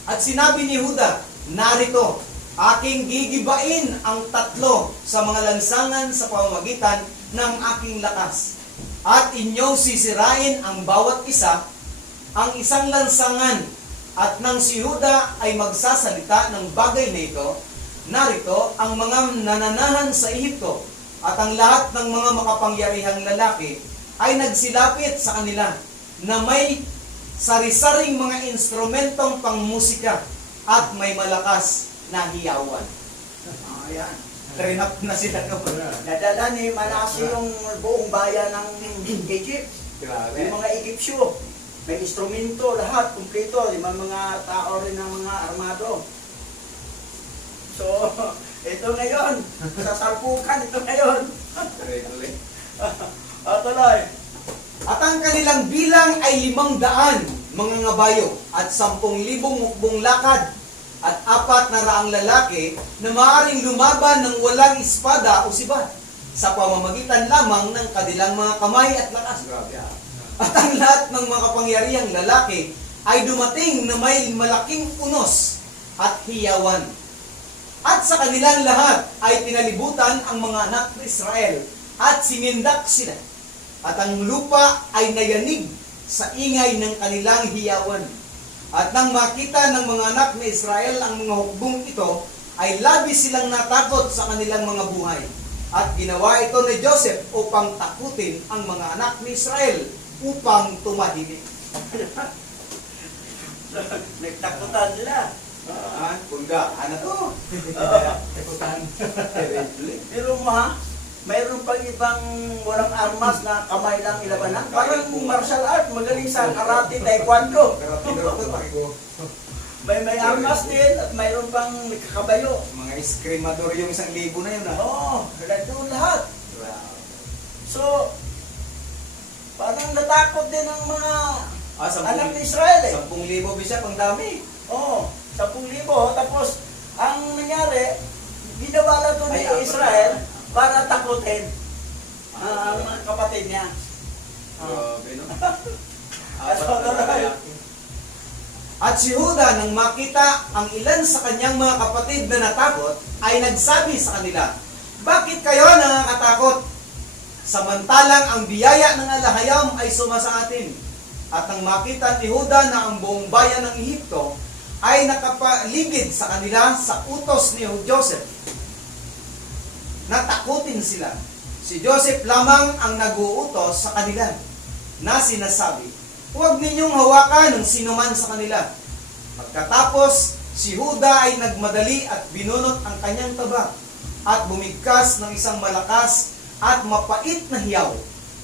At sinabi ni Huda, narito, aking gigibain ang 3 sa mga lansangan sa pamamagitan ng aking lakas. At inyong sisirain ang bawat isa, ang isang lansangan, at nang si Huda ay magsasalita ng bagay na ito, narito ang mga nananahan sa Ehipto at ang lahat ng mga makapangyarihang lalaki ay nagsilapit sa kanila na may sari-saring mga instrumentong pangmusika at may malakas na hiyawan. Ayan. Train up na sila doon. Nadala ni Manasi yung buong bayan ng Egypt. Yung mga Egyptyo. May instrumento, lahat, kumpleto. Yung mga tao rin ng mga armado. So, ito ngayon. Sasalpukan ito ngayon. Tuloy. At ang kanilang bilang ay 500 mga ngabayo at 10,000 mukbong lakad at 400 lalaki na maaaring lumaban ng walang espada o sibat sa pamamagitan lamang ng kanilang mga kamay at lakas. At ang lahat ng mga kapangyarihang lalaki ay dumating na may malaking unos at hiyawan. At sa kanilang lahat ay pinalibutan ang mga anak ng Israel at sinindak sila. At ang lupa ay nayanig sa ingay ng kanilang hiyawan. At nang makita ng mga anak ni Israel ang mga hukbong ito, ay labis silang natakot sa kanilang mga buhay. At ginawa ito ni Joseph upang takutin ang mga anak ni Israel upang tumahimik. Nagtakutan sila. Kunda, ano to? Takutan. Pero mo ha, mayroon pang ibang walang armas na kamay lang ilabanan. Parang martial art, magaling sa karate, taekwondo. May armas din at mayroon pang kabayo. Mga eskrimador yung 1,000 na yun Oo, doon lahat. So, parang natakot din ang mga anak ni Israel eh. 10,000 bisa pang dami. Oo, 10,000. Tapos, ang nangyari, ginawa lang ito ni Israel para takutin ang mga kapatid niya. Grabe, no? At At si Huda, nang makita ang ilan sa kanyang mga kapatid na natakot, ay nagsabi sa kanila, bakit kayo nakakatakot? Samantalang ang biyaya ng Alahayam ay sumasa atin. At nang makita ni Huda na ang buong bayan ng Ehipto ay nakapaligid sa kanila sa utos ni Joseph, natakutin sila. Si Joseph lamang ang nag-uutos sa kanila na sinasabi, huwag ninyong hawakan ng sinuman sa kanila. Pagkatapos, si Huda ay nagmadali at binunot ang kanyang tabak at bumigkas ng isang malakas at mapait na hiyaw.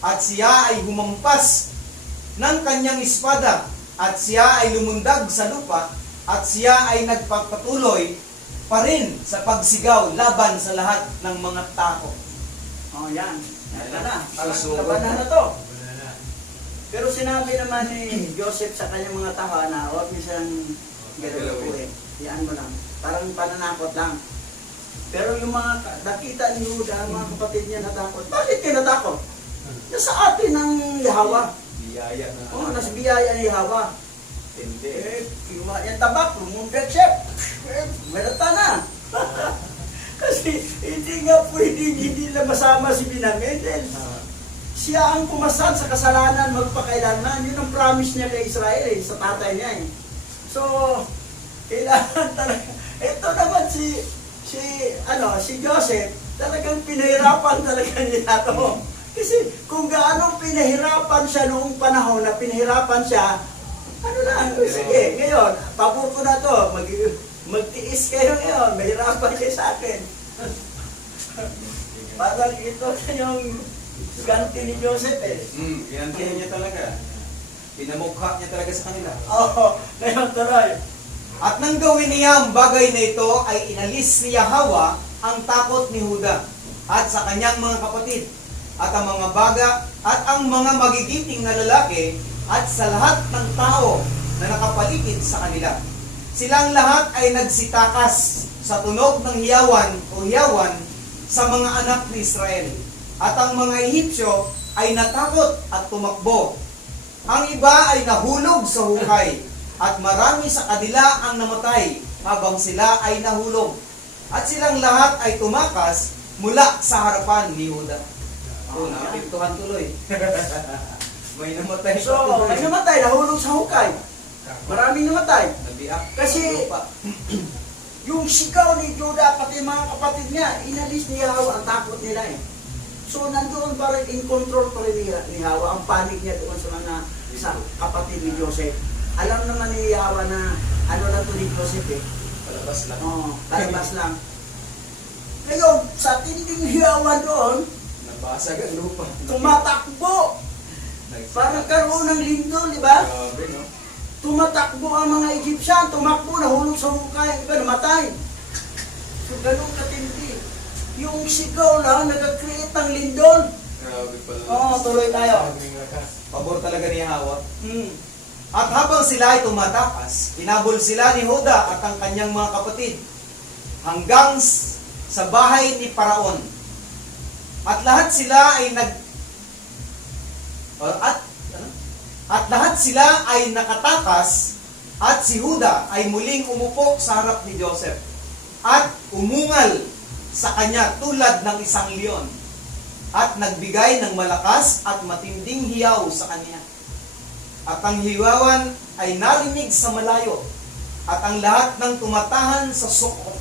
At siya ay humampas ng kanyang espada at siya ay lumundag sa lupa at siya ay nagpapatuloy pa rin sa pagsigaw laban sa lahat ng mga tao. Oh, yan. Yan na. Parang Susugod labanan na to. Pero sinabi naman ni Joseph sa kanyang mga tao na huwag niyo siyang galawin. Iyan mo lang. Parang pananakot lang. Pero yung mga nakita ni Huda, ang mga kapatid niya natakot. Bakit kayo natakot? Nasa atin ang Yahweh. Biyaya na. Oo, nasa biyaya ni Yahweh. Hindi. Kinuha niyang tabak, lumundag siya. Merata na. Kasi hindi nga pwede hindi na masama si Binamedel. siya ang pumasan sa kasalanan magpakailanman. Yun ang promise niya kay Israel sa tatay niya So, kailangan talaga. Ito naman si Joseph, talagang pinahirapan talaga niya ito. Kasi kung gaano pinahirapan siya noong panahon na pinahirapan siya, sige, ngayon, pabor ko na to, magtiis kayo ngayon, mahirapan kayo sa akin. Parang ito yung ganti ni Joseph Pinantihan niya talaga. Pinamukha niya talaga sa kanila. Oo, ngayon tuloy. At nang gawin niya ang bagay na ito, ay inalis ni Yahweh ang takot ni Huda at sa kanyang mga kapatid, at ang mga baga, at ang mga magigiting na lalaki, at sa lahat ng tao na nakapaligid sa kanila. Silang lahat ay nagsitakas sa tunog ng hiyawan sa mga anak ni Israel. At ang mga Ehipsyo ay natakot at tumakbo. Ang iba ay nahulog sa hukay, at marami sa kanila ang namatay habang sila ay nahulog. At silang lahat ay tumakas mula sa harapan ni Huda. Napintuhan tuloy. May namatay. So, may namatay, nahulog sa hukay. Maraming namatay. Nabiak. Kasi, yung sigaw ni Judah, pati mga kapatid niya, inalis ni Yahweh ang takot nila So, nandoon pa rin, in control pa rin ni Yahweh, ang panig niya doon sa kapatid ni Joseph. Alam naman ni Yahweh na, ano na to ni Joseph Palabas lang. Palabas lang. Ngayon, sa tinding hiyawan doon, Nabasag ang lupa. tumatakbo. Parang karoon ng lindol, di ba? Grabe, no? Tumatakbo ang mga Egyptian, tumakbo, nahulog sa hukay, iba namatay. So, ganun katindi. Yung sigaw lang, nag-create ng lindol. Grabe pala. Tuloy tayo. Pabor talaga ni Yahweh. At habang sila ay tumatakas, kinabol sila ni Huda at ang kanyang mga kapatid hanggang sa bahay ni Paraon. At lahat sila ay lahat sila ay nakatakas, at si Huda ay muling umupo sa harap ni Joseph at umungal sa kanya tulad ng isang leon, at nagbigay ng malakas at matinding hiyaw sa kanya. At ang hiwawan ay narinig sa malayo, at ang lahat ng tumatahan sa Sukot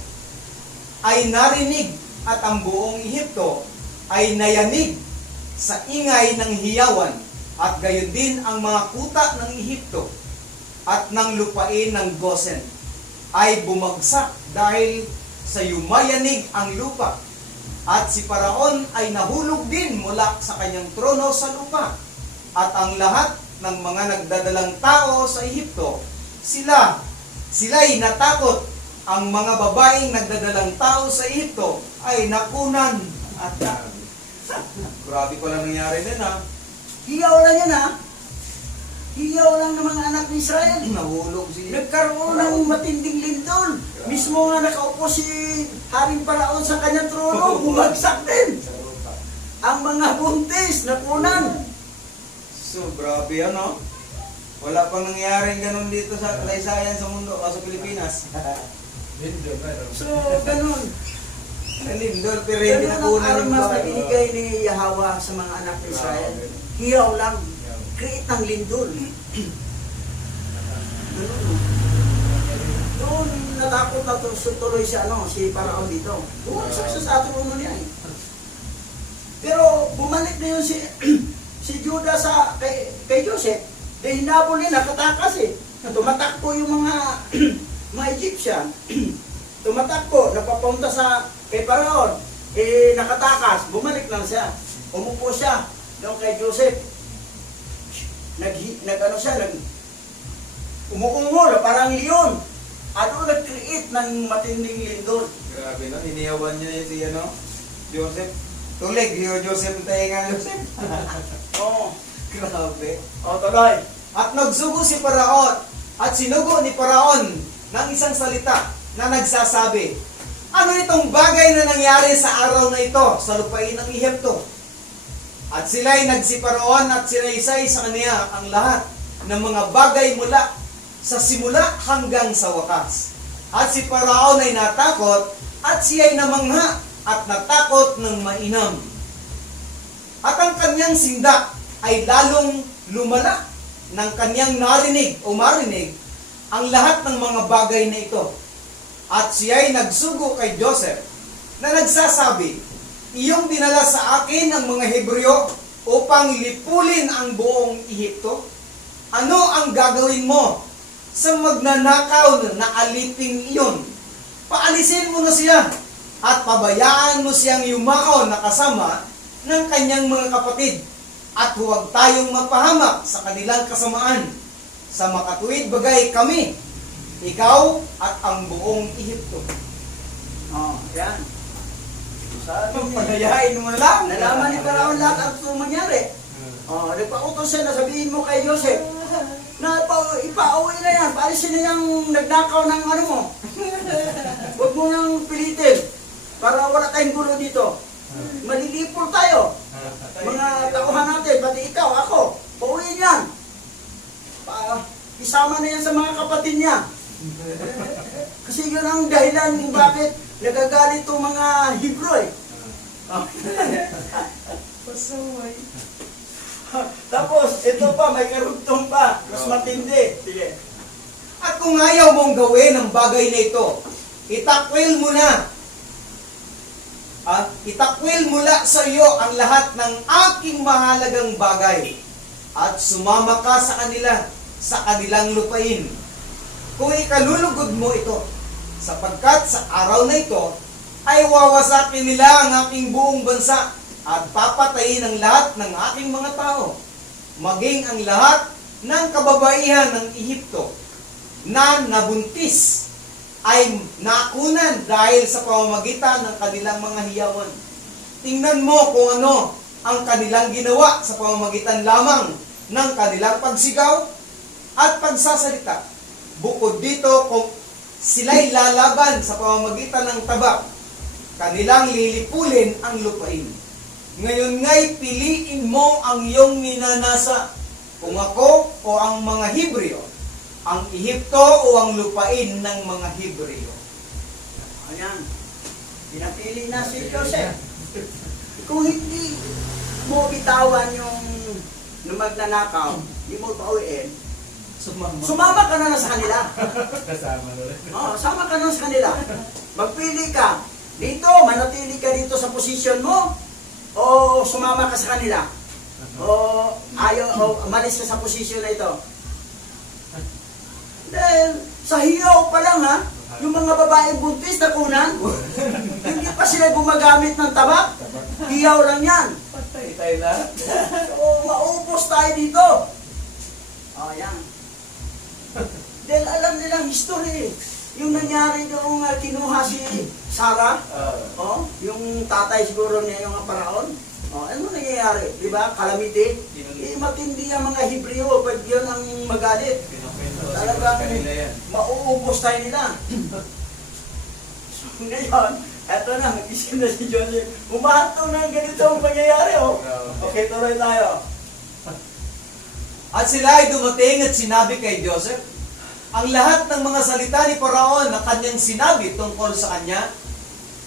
ay narinig, at ang buong Ehipto ay nayanig sa ingay ng hiyawan, at gayon din ang mga kuta ng Ehipto at ng lupain ng Gosen ay bumagsak dahil sa yumayanig ang lupa. At si Paraon ay nahulog din mula sa kanyang trono sa lupa. At ang lahat ng mga nagdadalang tao sa Ehipto, sila'y natakot. Ang mga babaeng nagdadalang tao sa Ehipto ay nakunan at grabe pala nangyari din Hiyaw lang yan Hiyaw lang ng mga anak ni Israel. Nahulog siya. Nagkaroon ng matinding lindol. Mismo nga nakaupo si Haring Paraon sa kanyang trono, bumagsak din. Ang mga buntis, nakunan. So, grabe Wala pang nangyaring ganun dito sa kasaysayan sa mundo o sa Pilipinas. So, ganun. Lindol, pero hindi Ganun ang nakunan yung armas na bahay. binigay ni Yahweh sa mga anak ni Israel. Hiyaw lang. Create ng lindol. Ganun. Doon, natakot na tuloy si Paraon dito. Bumagsak siya sa trono niya Pero bumalik na yun si Judah kay Joseph. Dahil hinabol niya, nakatakas Tumatakbo yung mga Egyptian. Tumatakbo, napapunta kay Paraon. Nakatakas, bumalik lang siya. Umupo siya doon kay Joseph. Umuungol, parang leon. Nag-create ng matinding lindol. Grabe iniyawan niya si Joseph. Tulig, Joseph tayo nga Joseph. Grabe. Tuloy. At nagsugo si Paraon, at sinugo ni Paraon ng isang salita na nagsasabi, ano itong bagay na nangyari sa araw na ito sa lupain ng Ehipto? At sila'y nagsiparoon at sinaysay sa kaniya ang lahat ng mga bagay mula sa simula hanggang sa wakas. At si Paraon ay natakot at siya'y namangha at natakot ng mainam. At ang kanyang sindak ay lalong lumala ng kanyang narinig o marinig ang lahat ng mga bagay na ito. At siya'y nagsugo kay Joseph na nagsasabi, iyong dinala sa akin ang mga Hebreo upang lipulin ang buong Ehipto. Ano ang gagawin mo sa magnanakaw na aliping iyon? Paalisin mo na siya at pabayaan mo siyang yumakaw na kasama ng kanyang mga kapatid at huwag tayong mapahamak sa kanilang kasamaan. Sa makatuwid bagay kami, ikaw at ang buong Ehipto. Oh, yan. Sabi niya, Pagayain mo lang. nalaman ni Paraon lahat ang ito mangyari. Oh, nagpautos siya na sabihin mo kay Joseph na ipauwi na yan, paalisin na yung nagnakaw ng ano mo. Huwag mo nang pilitin para wala tayong gulo dito. Malilipol tayo. Mga tauhan natin, pati ikaw, ako, pauwi niyan. Isama na yan sa mga kapatid niya. Kasi yun ang dahilan kung bakit nagagalit itong mga Hebrew eh. Pasaway. Tapos, ito pa, may karugtong pa. Mas matindi. Sige. At kung ayaw mong gawin ang bagay na ito, itakwil mo na. Itakwil mula sa iyo ang lahat ng aking mahalagang bagay at sumama ka sa kanila sa kanilang lupain. Kung ikalulugod mo ito, sapagkat sa araw na ito ay wawasakin nila ang aking buong bansa at papatayin ang lahat ng aking mga tao, maging ang lahat ng kababaihan ng Ehipto na nabuntis ay nakunan dahil sa pamamagitan ng kanilang mga hiyawan. Tingnan mo kung ano ang kanilang ginawa sa pamamagitan lamang ng kanilang pagsigaw at pagsasalita. Bukod dito, kung sila'y lalaban sa pamamagitan ng tabak, kanilang lilipulin ang lupain. Ngayon nga'y piliin mo ang iyong minanasa, kung ako o ang mga Hebreo, ang Ehipto o ang lupain ng mga Hebreo. Ayan. Pinapili na si Joseph. Kung hindi mo bitawan yung magnanakaw, hindi mo pauwiin, sumama ka na sa kanila. Kasama na rin. Oh, sama ka na sa kanila. Magpili ka. Dito, manatili ka dito sa posisyon mo, o sumama ka sa kanila. O malis ka sa posisyon na ito. Dahil sa hiyaw pa lang ha, yung mga babaeng buntis na kunan, hindi pa sila gumagamit ng tabak. Hiyaw lang yan. Patay tayo lahat. So, maubos tayo dito. O, yan. Dahil alam nilang history. Yung nangyari doong kinuha si Sarah, yung tatay siguro niya yung paraon. Ano nangyayari? Di ba? Calamity. Matindi ang mga Hebreo pag yun ang magalit. Talagang mauubos tayo nila. So ngayon, eto na, mag-isip na si Joseph. Umahatong na ganito ang pangyayari. Okay, tuloy tayo. At sila ay dumating at sinabi kay Joseph ang lahat ng mga salita ni Paraon na kanyang sinabi tungkol sa kanya.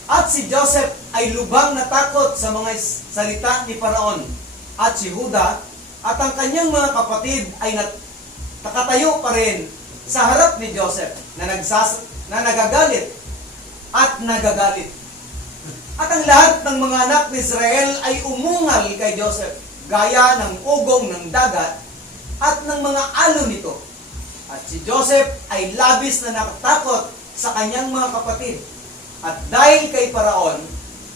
At si Joseph ay lubang natakot sa mga salita ni Paraon. At si Huda at ang kanyang mga kapatid ay nakatayo pa rin sa harap ni Joseph na nagagalit at nagagalit. At ang lahat ng mga anak ni Israel ay umungal kay Joseph gaya ng ugong ng dagat at ng mga alon nito. At si Joseph ay labis na nakatakot sa kanyang mga kapatid. At dahil kay Paraon,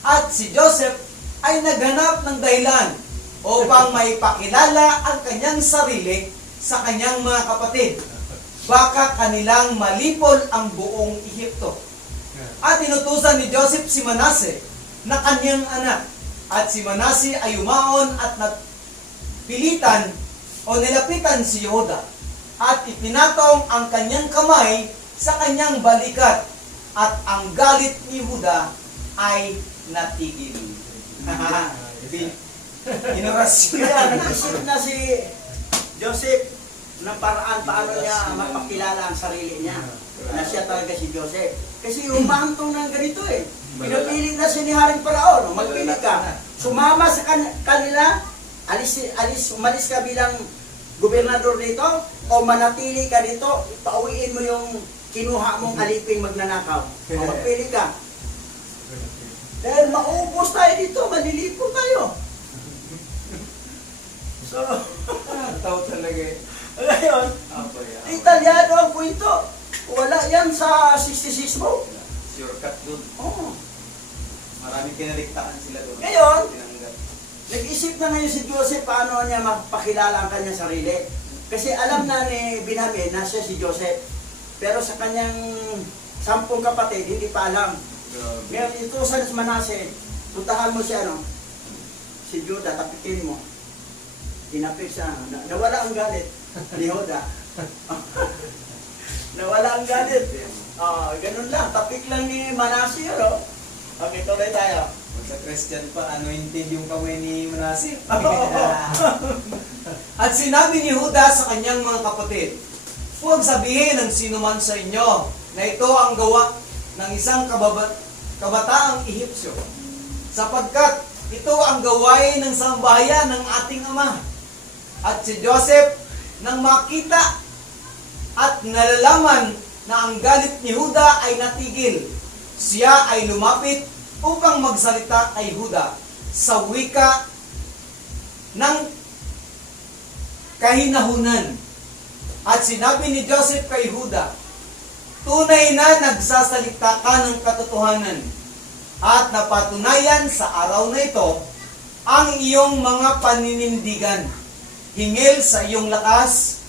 at si Joseph ay naghanap ng dahilan upang maipakilala ang kanyang sarili sa kanyang mga kapatid. Baka kanilang malipol ang buong Ehipto. At inutusan ni Joseph si Manase na kanyang anak. At si Manase ay umaon at napilitan o nilapitan si Yehuda. At ipinatong ang kanyang kamay sa kanyang balikat. At ang galit ni Yehuda ay natigil. Inorasyon. Kaya nag-isip na si Joseph ng paraan paano niya mapakilala ang sarili niya. Na siya talaga si Joseph. Kasi humahantong ng ganito eh. Pinapili na si ni Haring Paraon, magpili ka. Sumama sa kanila, umalis ka bilang gobernador dito, o manatili ka dito, pauwiin mo yung kinuha mong aliping magnanakaw. O magpili ka. Dahil maubos tayo dito, malilipo tayo. So, Tao talaga eh. ngayon, Italyano ang kwento. Wala yan sa 66 mo. Shortcut dun. Oh. Maraming kinaligtaan sila doon. Ngayon, Tinanggal. nag-isip na ngayon si Joseph paano niya mapakilala ang kanyang sarili. Kasi alam na ni Benjamin na siya si Joseph. Pero sa kanyang 10 kapatid, hindi pa alam. Ngayon, ito sa Manase, puntahan mo siya, no? Si Judah, tapikin mo. Tinapik siya. Nawala ang galit ni Judah. Nawala ang galit. Ganun lang. Tapik lang ni Manase, no? Okay, tuloy tayo. Kung sa Christian pa, anointed yung kamay ni Manasih. At sinabi ni Judah sa kanyang mga kapatid, huwag sabihin ng sino man sa inyo na ito ang gawa ng isang kabataang Ehipsyo, sapagkat ito ang gawain ng sambahayan ng ating ama. At si Joseph, nang makita at nalalaman na ang galit ni Judah ay natigil, siya ay lumapit upang magsalita kay Judah sa wika ng kahinahunan. At sinabi ni Joseph kay Judah, tunay na nagsasalita ka ng katotohanan, at napatunayan sa araw na ito ang iyong mga paninindigan, hingil sa iyong lakas,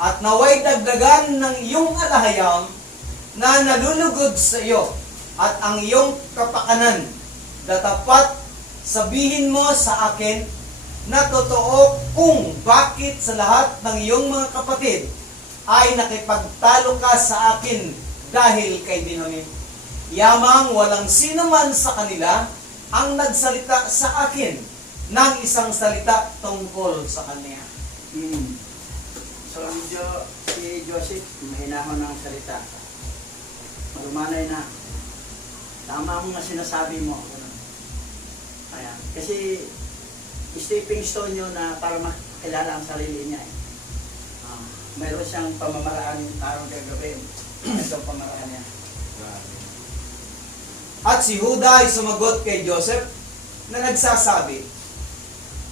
at naway dagdagan ng iyong alahayam na nalulugod sa iyo, at ang iyong kapakanan, datapat sabihin mo sa akin na totoo kung bakit sa lahat ng iyong mga kapatid ay nakipagtalo ka sa akin dahil kay Benjamin. Yamang walang sino man sa kanila ang nagsalita sa akin ng isang salita tungkol sa kanya. So, medyo si Joseph, mahinahon ng salita. Malumanay na. Tama mo nga sinasabi mo. Ayan. Kasi, stepping stone yun na para makilala ang sarili niya. Mayroon siyang pamamaraan araw gagawin. Ito ang pamaraan niya. At si Judah ay sumagot kay Joseph na nagsasabi,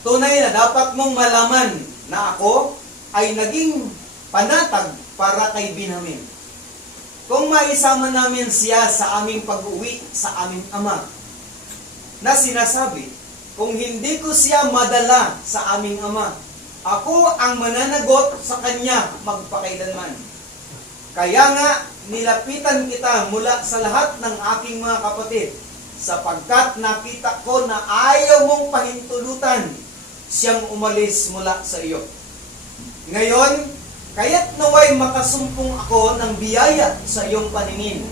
tunay na dapat mong malaman na ako ay naging panatag para kay Benjamin. Kung maisama namin siya sa aming pag-uwi sa aming ama, na sinasabi, kung hindi ko siya madala sa aming ama, ako ang mananagot sa kanya magpakailanman. Kaya nga, nilapitan kita mula sa lahat ng aking mga kapatid, sapagkat nakita ko na ayaw mong pahintulutan siyang umalis mula sa iyo. Ngayon, kaya't naway makasumpong ako ng biyaya sa iyong paningin,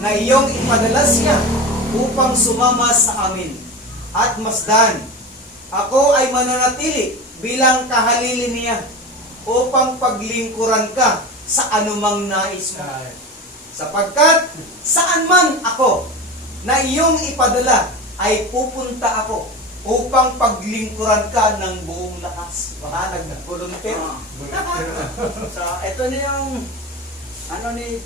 na iyong ipadala siya upang sumama sa amin. At masdan, ako ay mananatili bilang kahalili niya upang paglingkuran ka sa anumang nais mo. Sapagkat saan man ako na iyong ipadala ay pupunta ako upang paglingkuran ka ng buong lakas. Baka nag-volunteer. So, ito na yung ni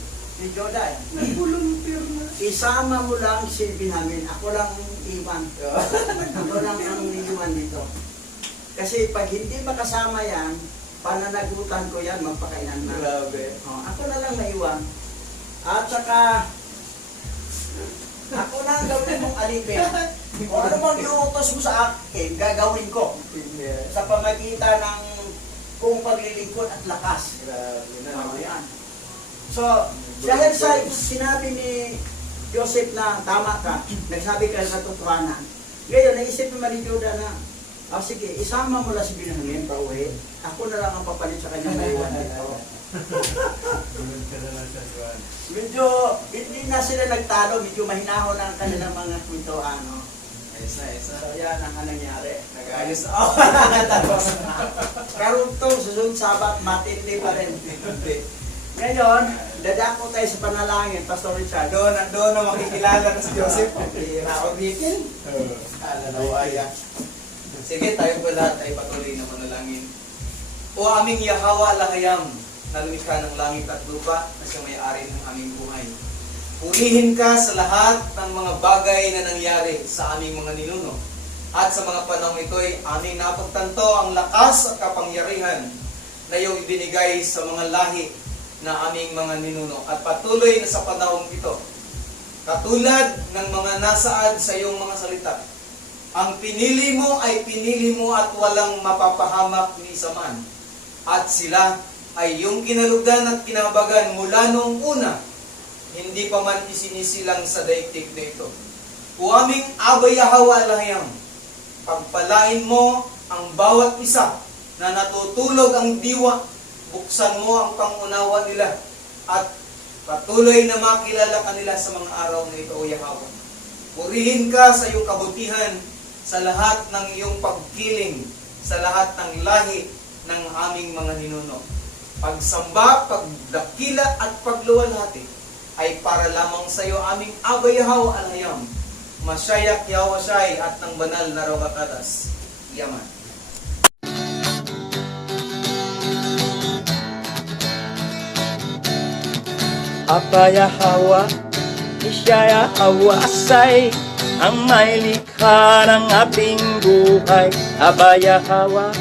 Joda. Nag-volunteer na. Isama mo lang si Benjamin. Ako lang iwan. Ako lang ang iwan dito. Kasi pag hindi makasama yan, pananagutan ko yan, magpakainan na. Grabe. Ako na lang naiwan. At saka, ako na ang gawin mong alipin. Kung ano mang iutos mo sa akin, gagawin ko. Sa pamagitan ng kung paglilingkod at lakas. Grabe na. Yan. So, dahil sa sinabi ni Joseph na tama ka, nagsabi ka sa totohanan. Ngayon, naisip naman ni Judah na, sige, isama mo lang si Benjamin pa uwi. Ako na lang ang papalit sa kanya maiwan dito. Medyo, hindi na sila nagtalo, medyo mahinahon ang kanilang mga kwentuhan. So, yan ang nangyari. Nag-ayos na. Karugtong, susunod sabat, matindi pa rin. Ngayon, dadako tayo sa panalangin, Pastor Richard. Doon na makikilala na si Joseph. Iraw bitin. Alalawa. Sige, tayo po lahat ay patuloy na manalangin. O aming Yahawa Lahayam, na lumikha ng langit at lupa, na siya may-ari ng aming buhay. Purihin ka sa lahat ng mga bagay na nangyari sa aming mga ninuno. At sa mga panahon ito'y aming napagtanto ang lakas at kapangyarihan na iyong ibinigay sa mga lahi na aming mga ninuno. At patuloy na sa panahon ito, katulad ng mga nasaad sa iyong mga salita, ang pinili mo ay pinili mo at walang mapapahamak ni isa man. At sila ay iyong kinalugdan at kinabagan mula noong una, hindi pa man isinisilang sa daigdig na ito. O aming Abba Yahawa Lahayam, pagpalain mo ang bawat isa na natutulog ang diwa, buksan mo ang pangunawa nila, at patuloy na makilala kanila sa mga araw na ito, O Yahawa. Purihin ka sa iyong kabutihan, sa lahat ng iyong pagkiling, sa lahat ng lahi ng aming mga ninuno. Pagsamba, pagdakila at pagluwalhati ay para lamang sa iyo aming Abba Yahawa Lahayam, Masyayak Yahweh Shai at ng banal na Rawakatas. Yaman. Abba Yahawa, Isya Yahawa Asay, ang may likha ng ating buhay. Abba Yahawa,